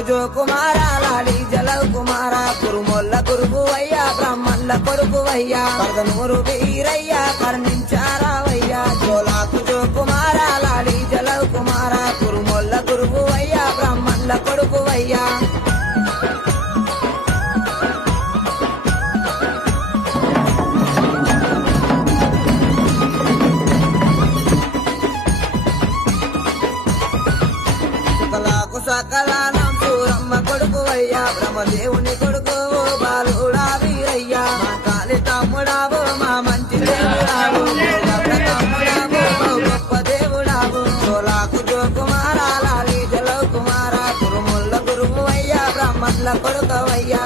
జో కుమార లాలి జలవ్ కుమార కురుమొల్ల గురువయ్యా బ్రాహ్మణుల కొడుకువయ్యా పరదనూరు వీరయ్యా కర్ణించారావయ్యా జోలాకు జో కుమార లాలి జలవ్ కుమార కురుమొల్ల గురువయ్యా బ్రాహ్మణుల కొడుకువయ్యా సకలానం సూరమ్మ కొడుకువయ్యా బ్రహ్మదేవుని కొడుకు బాలుడా వీరయ్యా మా కాలి తమ్ముడావు మా మంచి దేవుడావు తమ్ముడావు గొప్ప దేవుడావు జోలాకు జో కుమార లాలి జలవ్ కుమార కురుముల్ల గురువయ్యా బ్రాహ్మణుల కొడుకువయ్యా